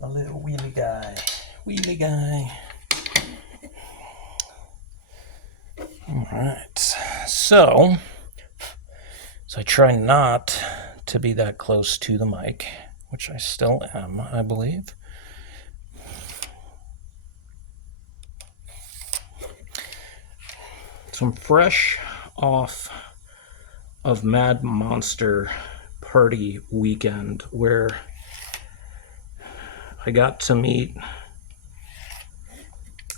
A little wheelie guy. Wheelie guy. Alright. So I try not to be that close to the mic, which I still am, I believe. So I'm fresh off of Mad Monster Party weekend where I got to meet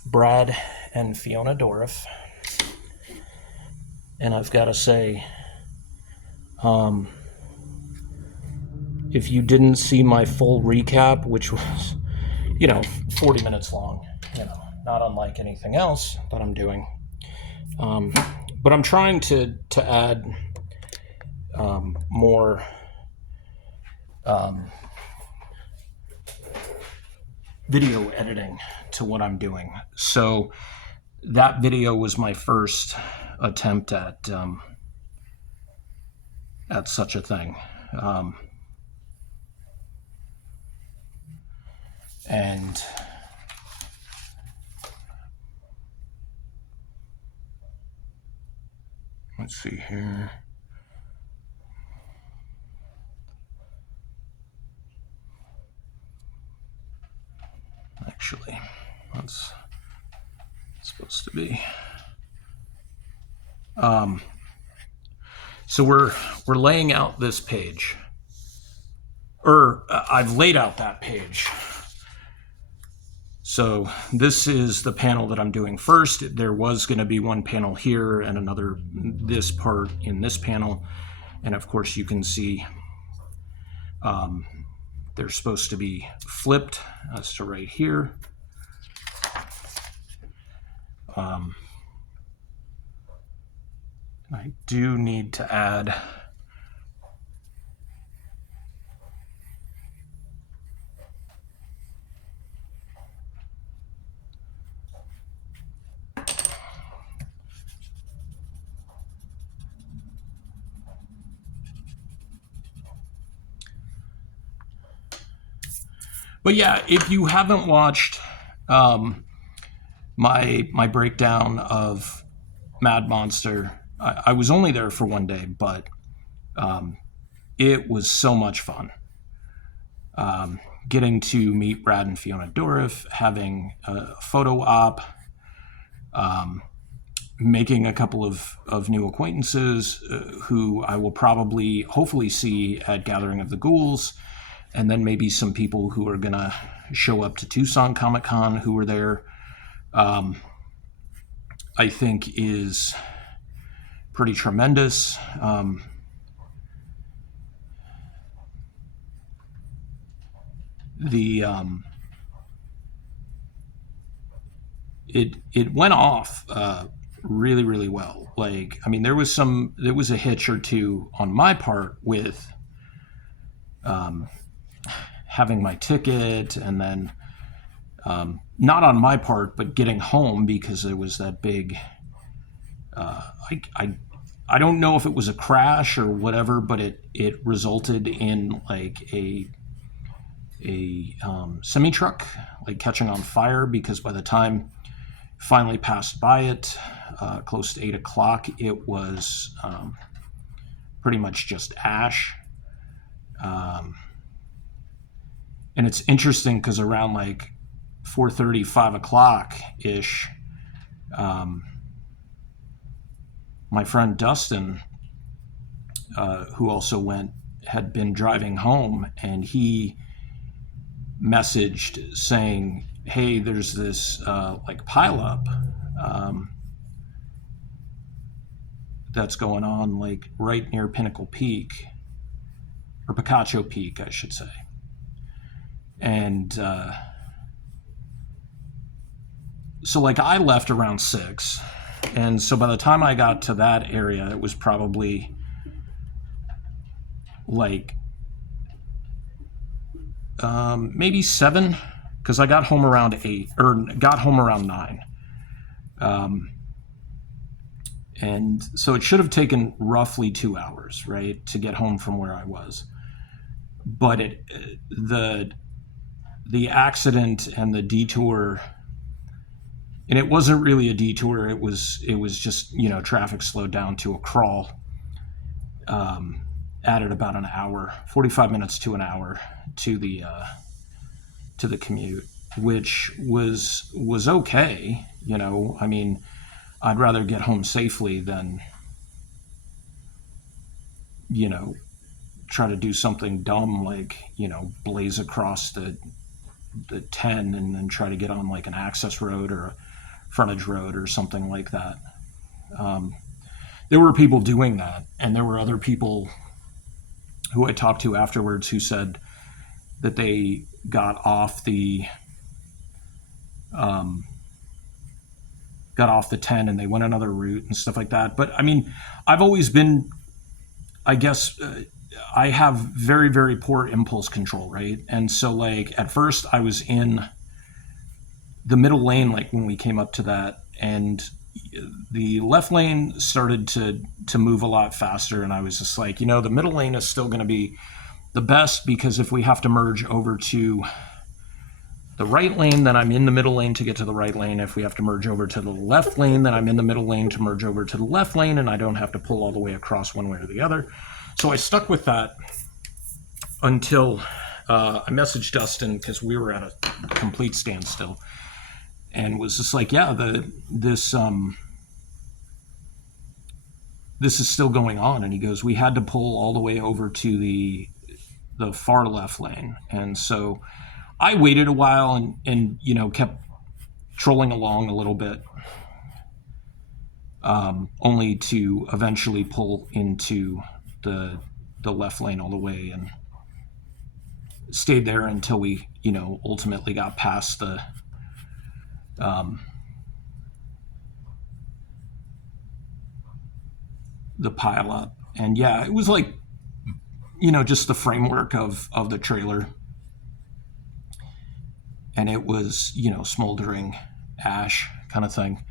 Brad and Fiona Dorff. And I've got to say, if you didn't see my full recap, which was, 40 minutes long, not unlike anything else that I'm doing. But I'm trying to add more video editing to what I'm doing. So that video was my first attempt at such a thing. And let's see here. Actually, that's supposed to be. So we're laying out this page, or I've laid out that page. So this is the panel that I'm doing first. There was going to be one panel here and another this part in this panel, and of course you can see they're supposed to be flipped as to right here. I do need to add But yeah, if you haven't watched my breakdown of Mad Monster, I was only there for one day, but it was so much fun. Getting to meet Brad and Fiona Dorff, having a photo op, making a couple of new acquaintances who I will probably, hopefully see at Gathering of the Ghouls, and then maybe some people who are going to show up to Tucson Comic Con who were there, I think is pretty tremendous. It went off really, really well. Like, I mean, there was a hitch or two on my part with having my ticket, and then not on my part, but getting home, because there was that big I don't know if it was a crash or whatever, but it resulted in like a semi truck like catching on fire, because by the time finally passed by it close to 8 o'clock, it was pretty much just ash. And it's interesting because around like 4:30, 5 o'clock ish, my friend Dustin, who also had been driving home, and he messaged saying, hey, there's this like pileup that's going on like right near Pinnacle Peak, or Picacho Peak, I should say. And so like I left around 6, and so by the time I got to that area, it was probably like maybe 7, because I got home around 8, or got home around 9. And so it should have taken roughly 2 hours, right, to get home from where I was. But the accident and the detour, and it wasn't really a detour. It was just, traffic slowed down to a crawl. Added about an hour, 45 minutes to an hour to the commute, which was okay. I mean, I'd rather get home safely than, try to do something dumb like, blaze across the 10 and then try to get on like an access road or a frontage road or something like that. There were people doing that, and there were other people who I talked to afterwards who said that they got off the 10 and they went another route and stuff like that. But I mean, I've always been, I guess, I have very, very poor impulse control, right? And so like at first I was in the middle lane, like when we came up to that, and the left lane started to move a lot faster, and I was just like, the middle lane is still going to be the best, because if we have to merge over to the right lane, then I'm in the middle lane to get to the right lane. If we have to merge over to the left lane, then I'm in the middle lane to merge over to the left lane, and I don't have to pull all the way across one way or the other. So I stuck with that until I messaged Dustin, because we were at a complete standstill, and was just like, yeah, this is still going on. And he goes, we had to pull all the way over to the far left lane. And so I waited a while and kept trolling along a little bit, only to eventually pull into the left lane all the way, and stayed there until we ultimately got past the pile up. And yeah, it was like, just the framework of the trailer, and it was, smoldering ash kind of thing.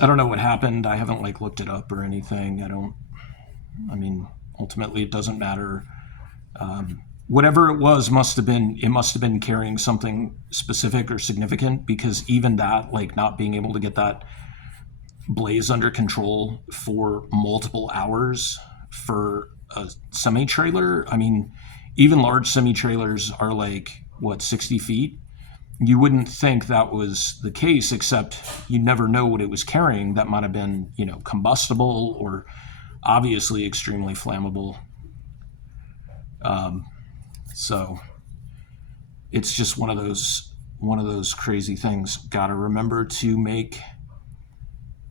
I don't know what happened. I haven't like looked it up or anything. I mean, ultimately it doesn't matter. Whatever it was must have been carrying something specific or significant, because even that, like not being able to get that blaze under control for multiple hours for a semi-trailer. I mean, even large semi-trailers are like, 60 feet? You wouldn't think that was the case, except you never know what it was carrying. That might have been, combustible or obviously extremely flammable. So it's just one of those crazy things. Got to remember to make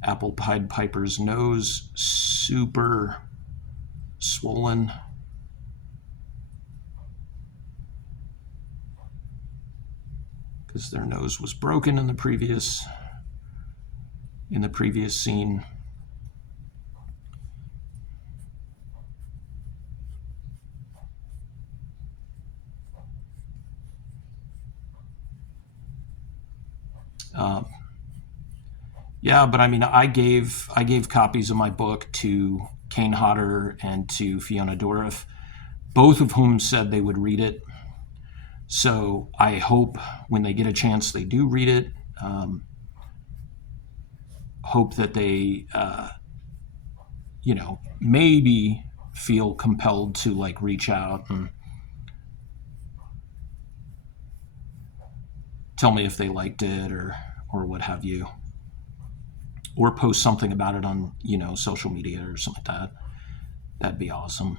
Apple Pied Piper's nose super swollen. Because their nose was broken in the previous scene. Yeah, but I mean, I gave copies of my book to Kane Hodder and to Fiona Dourif, both of whom said they would read it. So I hope when they get a chance they do read it. Hope that they, maybe feel compelled to like reach out and tell me if they liked it or what have you, or post something about it on social media or something like that. That'd be awesome.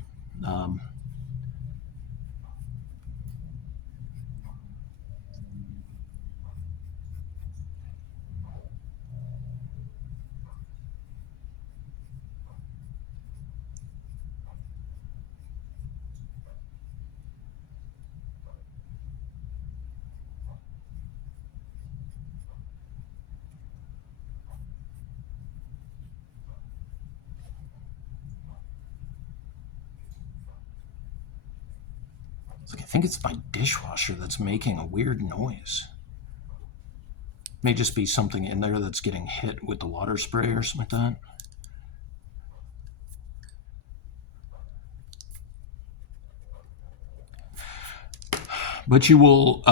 I think it's my dishwasher that's making a weird noise. May just be something in there that's getting hit with the water spray or something like that. But you will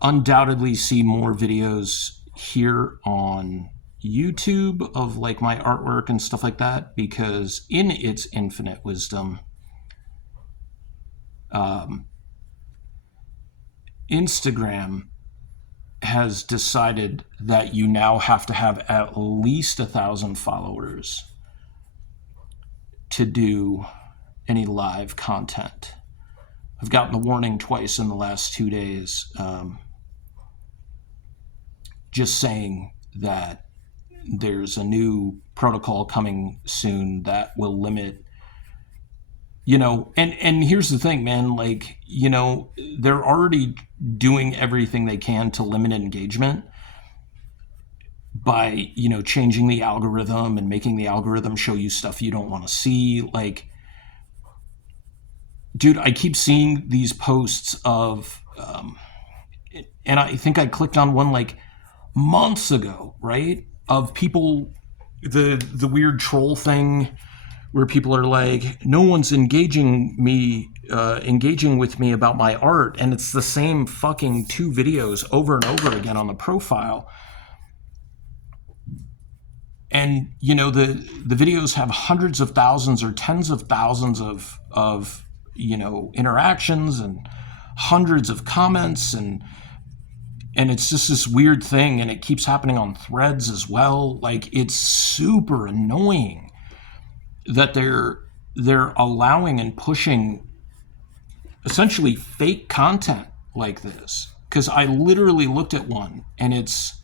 undoubtedly see more videos here on YouTube of like my artwork and stuff like that, because in its infinite wisdom, Instagram has decided that you now have to have at least 1,000 followers to do any live content. I've gotten a warning twice in the last 2 days, just saying that there's a new protocol coming soon that will limit, and here's the thing, man, like, they're already doing everything they can to limit engagement by, changing the algorithm and making the algorithm show you stuff you don't want to see. Like, dude, I keep seeing these posts of, and I think I clicked on one like months ago, right? Of people, the weird troll thing where people are like, no one's engaging with me about my art, and it's the same fucking 2 videos over and over again on the profile. And the videos have hundreds of thousands or tens of thousands of interactions and hundreds of comments, and it's just this weird thing, and it keeps happening on Threads as well. Like, it's super annoying that they're allowing and pushing essentially fake content like this. Because I literally looked at one, and it's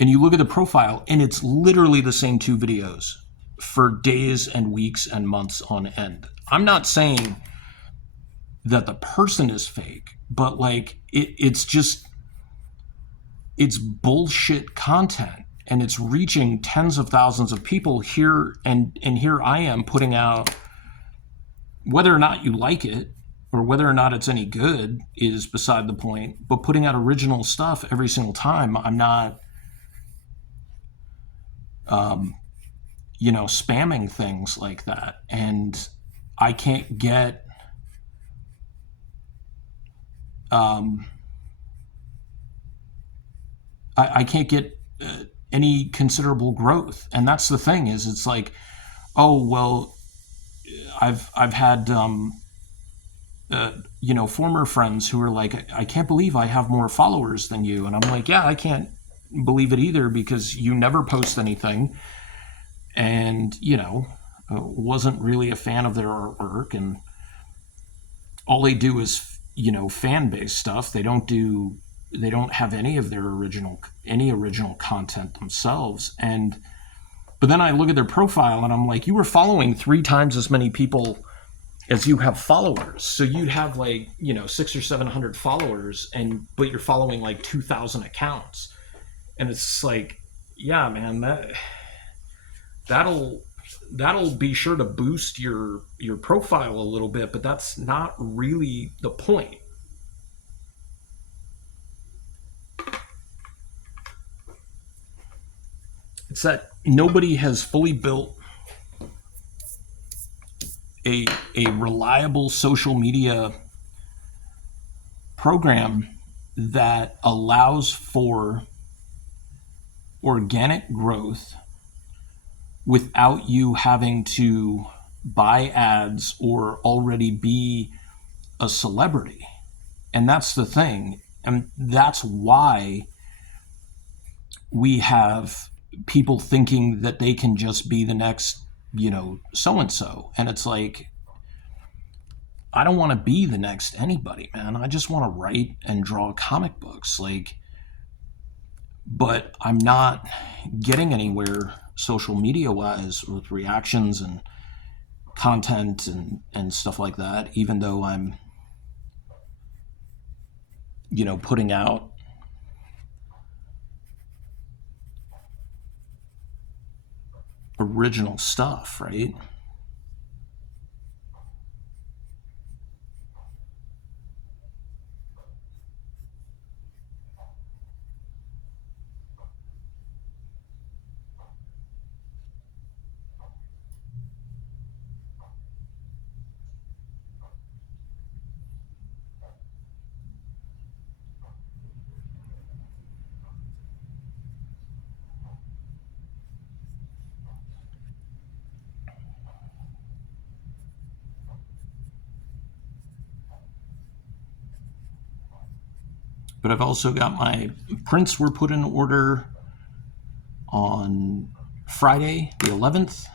and you look at the profile, and it's literally the same 2 videos for days and weeks and months on end. I'm not saying that the person is fake, but like it's bullshit content, and it's reaching tens of thousands of people here, and here I am putting out, whether or not you like it or whether or not it's any good is beside the point, but putting out original stuff every single time. I'm not spamming things like that, and I can't get I can't get any considerable growth. And that's the thing, is it's like, oh well, I've had former friends who are like, I can't believe I have more followers than you, and I'm like, yeah, I can't believe it either, because you never post anything, and wasn't really a fan of their artwork, and all they do is fan-based stuff. They don't have any of their original content themselves. But then I look at their profile, and I'm like, you were following 3 times as many people as you have followers. So you'd have like 600 or 700 followers, but you're following like 2,000 accounts, and it's like, yeah, man, that'll be sure to boost your profile a little bit, but that's not really the point. It's that nobody has fully built a reliable social media program that allows for organic growth without you having to buy ads or already be a celebrity. And that's the thing. And that's why we have people thinking that they can just be the next, so-and-so. And it's like, I don't want to be the next anybody, man. I just want to write and draw comic books. Like, but I'm not getting anywhere social media wise with reactions and content and stuff like that, even though I'm putting out original stuff, right? But I've also got my prints were put in order on Friday, the 11th.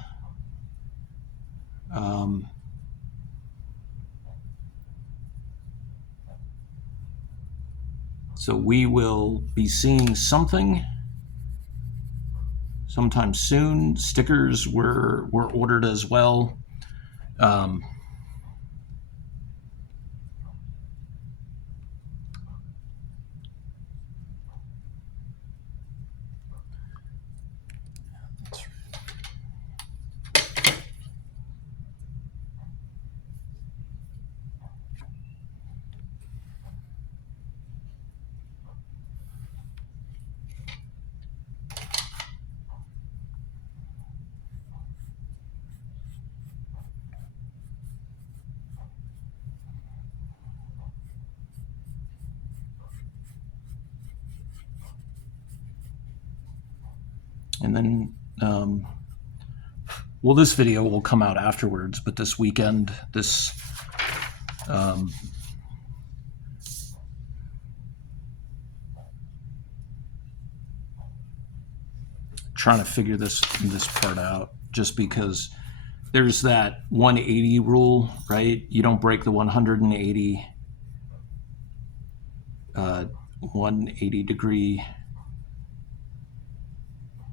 So we will be seeing something sometime soon. Stickers were ordered as well. And then, well, this video will come out afterwards, but this weekend, trying to figure this part out, just because there's that 180 rule, right? You don't break the 180 degree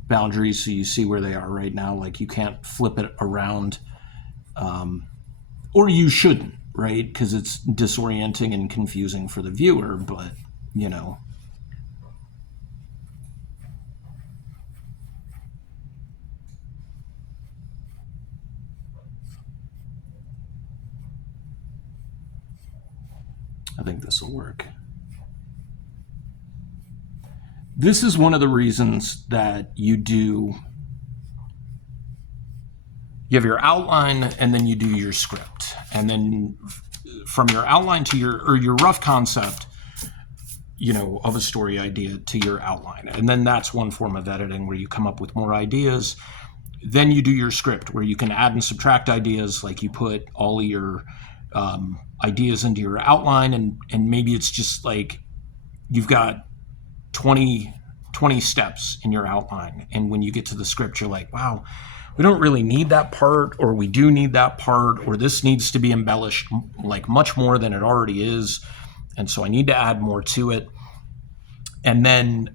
boundaries, so you see where they are right now. Like, you can't flip it around, or you shouldn't, right? Because it's disorienting and confusing for the viewer, but you know. I think this will work. This is one of the reasons that you have your outline, and then you do your script. And then from your outline to your rough concept, of a story idea to your outline. And then that's one form of editing where you come up with more ideas. Then you do your script, where you can add and subtract ideas, like you put all of your ideas into your outline, and maybe it's just like you've got 20 steps in your outline, and when you get to the script, you're like, wow, we don't really need that part, or we do need that part, or this needs to be embellished like much more than it already is, and so I need to add more to it. And then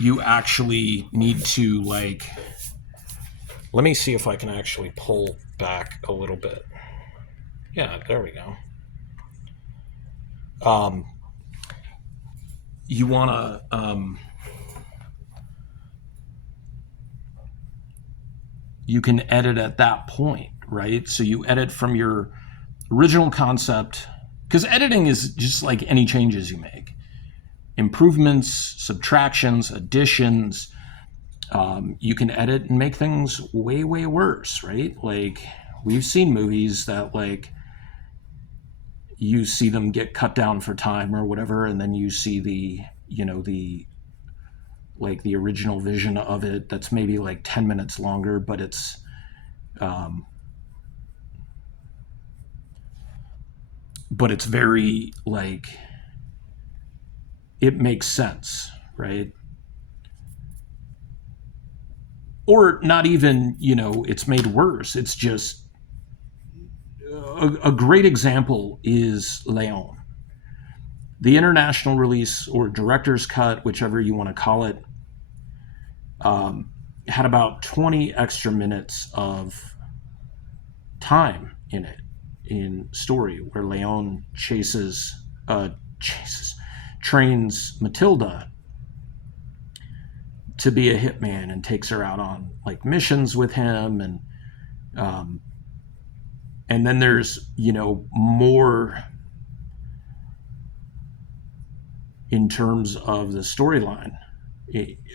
you actually need to, like, let me see if I can actually pull back a little bit. Yeah, there we go. You want to, you can edit at that point, right? So you edit from your original concept, because editing is just like any changes you make. Improvements, subtractions, additions. You can edit and make things way, way worse, right? Like, we've seen movies that, like, you see them get cut down for time or whatever, and then you see the original vision of it that's maybe like 10 minutes longer, but it's very, like, it makes sense, right? Or not even, it's made worse. It's just a great example is Leon. The international release, or director's cut, whichever you want to call it, had about 20 extra minutes of time in it, in story, where Leon trains Matilda to be a hitman and takes her out on, like, missions with him, and then there's more in terms of the storyline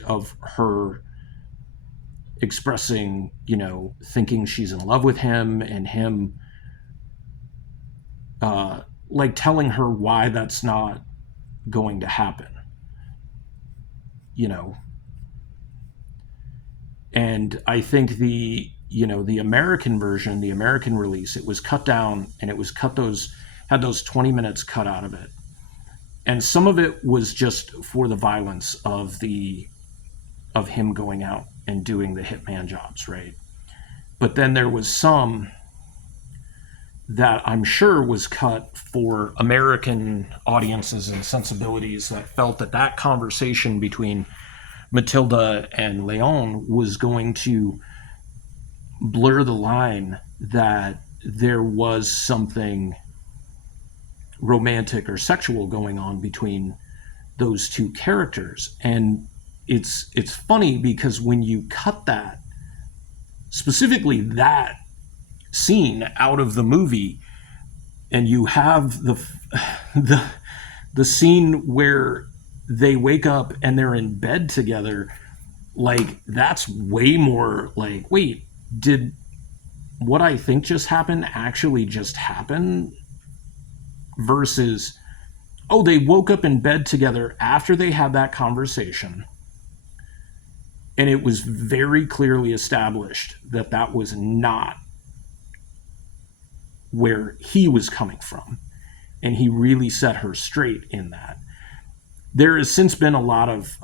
of her expressing, thinking she's in love with him, and him like telling her why that's not going to happen, and I think the American version, the American release, it was cut down, and it was had those 20 minutes cut out of it. And some of it was just for the violence of him going out and doing the hitman jobs, right? But then there was some that I'm sure was cut for American audiences and sensibilities that felt that that conversation between Matilda and Leon was going to blur the line that there was something romantic or sexual going on between those two characters. And it's funny because when you cut that, specifically that scene out of the movie, and you have the the scene where they wake up and they're in bed together, like that's way more like, wait, did what I think just happened actually just happen? Versus, oh, they woke up in bed together after they had that conversation, and it was very clearly established that that was not where he was coming from. And he really set her straight in that. There has since been a lot of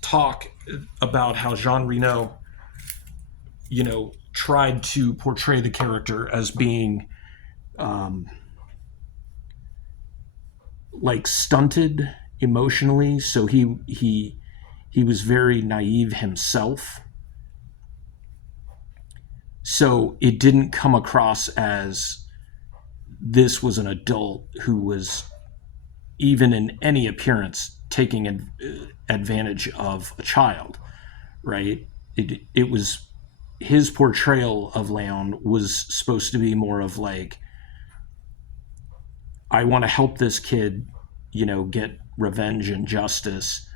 talk about how Jean Reno, tried to portray the character as being like stunted emotionally. So he was very naive himself. So it didn't come across as this was an adult who was, even in any appearance, taking advantage of a child, right? It was, his portrayal of Leon was supposed to be more of like, I want to help this kid, get revenge and justice,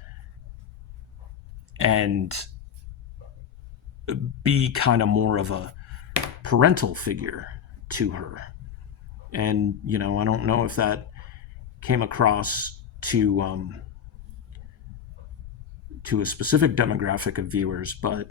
and be kind of more of a parental figure to her. And I don't know if that came across to a specific demographic of viewers, but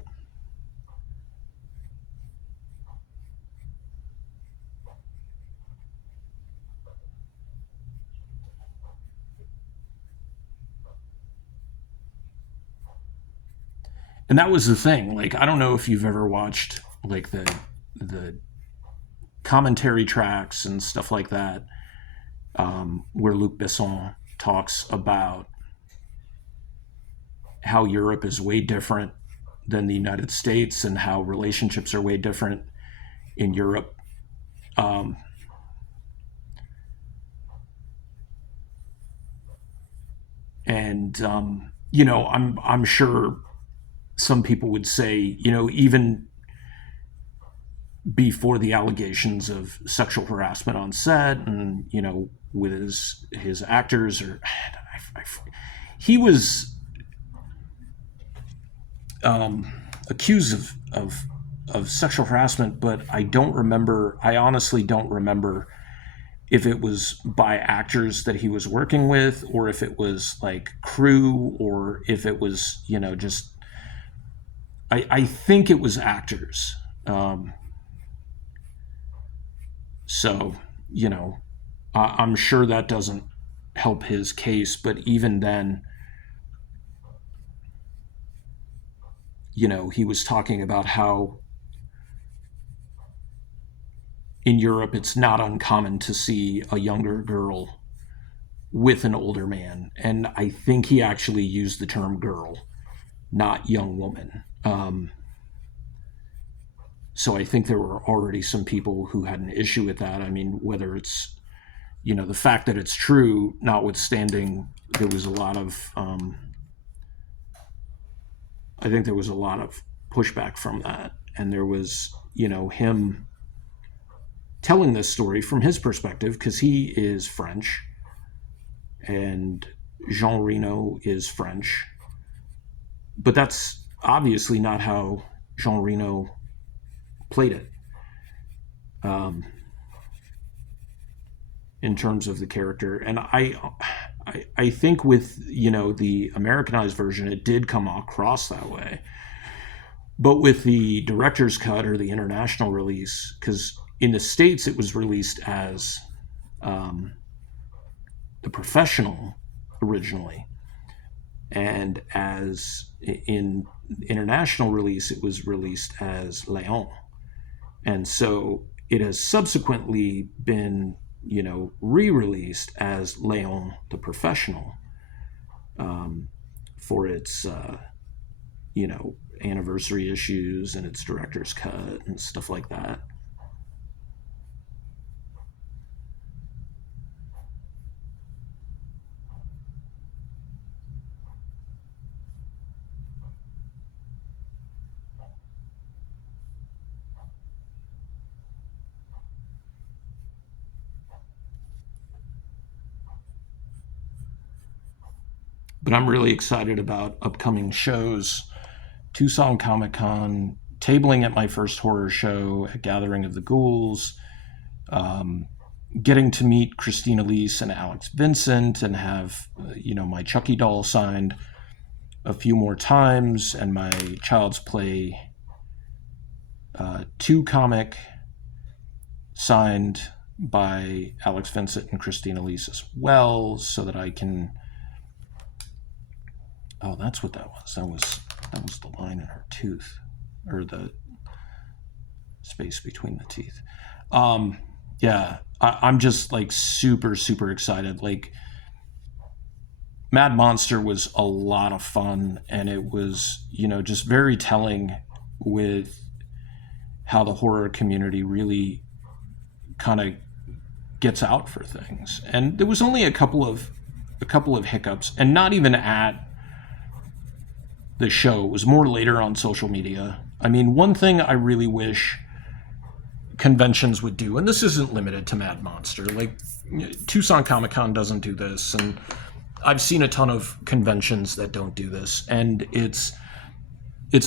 and that was the thing. Like, I don't know if you've ever watched like the commentary tracks and stuff like that, where Luc Besson talks about how Europe is way different than the United States and how relationships are way different in Europe. I'm sure some people would say, even before the allegations of sexual harassment on set, and with his actors, or he was accused of sexual harassment, but I honestly don't remember if it was by actors that he was working with, or if it was like crew, or if it was just, I think it was actors. So, I'm sure that doesn't help his case, but even then, he was talking about how in Europe it's not uncommon to see a younger girl with an older man. And I think he actually used the term girl, not young woman. So I think there were already some people who had an issue with that. I mean, whether it's, the fact that it's true, notwithstanding, there was a lot of, I think there was a lot of pushback from that. And there was, him telling this story from his perspective, because he is French and Jean Reno is French. But that's obviously not how Jean Reno played it, in terms of the character. And I think with the Americanized version, it did come across that way. But with the director's cut or the international release, because In the States, it was released as the Professional originally, and as in international release, it was released as Léon. And so it has subsequently been, re-released as Léon the Professional for its, anniversary issues and its director's cut and stuff like that. But I'm really excited about upcoming shows. Tucson Comic Con, tabling at my first horror show at Gathering of the Ghouls, getting to meet Christina Lease and Alex Vincent and have, my Chucky doll signed a few more times, and my Child's Play 2 comic signed by Alex Vincent and Christina Lease as well, so that I can... Oh, that's what that was. That was the line in her tooth, or the space between the teeth. Yeah, I'm just like super, super excited. Like, Mad Monster was a lot of fun, and it was, just very telling with how the horror community really kind of gets out for things. And there was only a couple of hiccups, and not even at the show. It was more later on social media. I mean, one thing I really wish conventions would do, and this isn't limited to Mad Monster, like Tucson Comic Con doesn't do this, and I've seen a ton of conventions that don't do this, and it's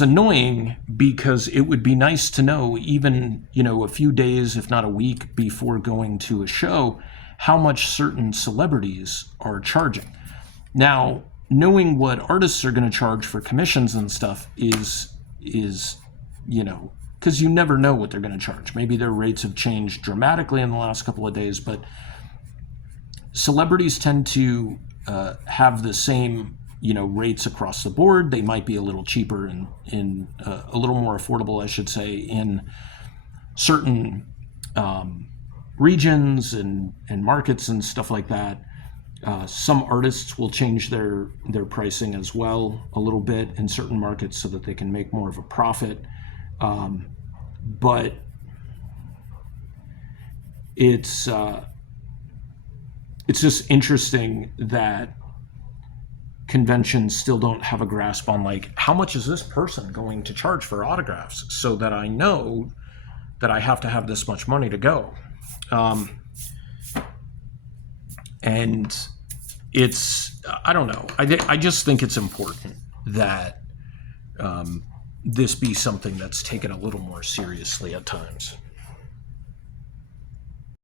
annoying because it would be nice to know, even, a few days, if not a week before going to a show, how much certain celebrities are charging. Now, knowing what artists are going to charge for commissions and stuff is because you never know what they're going to charge. Maybe their rates have changed dramatically in the last couple of days, but celebrities tend to have the same, rates across the board. They might be a little cheaper in a little more affordable, I should say, in certain regions and markets and stuff like that. Some artists will change their pricing as well a little bit in certain markets so that they can make more of a profit. But it's just interesting that conventions still don't have a grasp on, like, how much is this person going to charge for autographs, so that I know that I have to have this much money to go. And it's, I don't know. I just think it's important that this be something that's taken a little more seriously at times.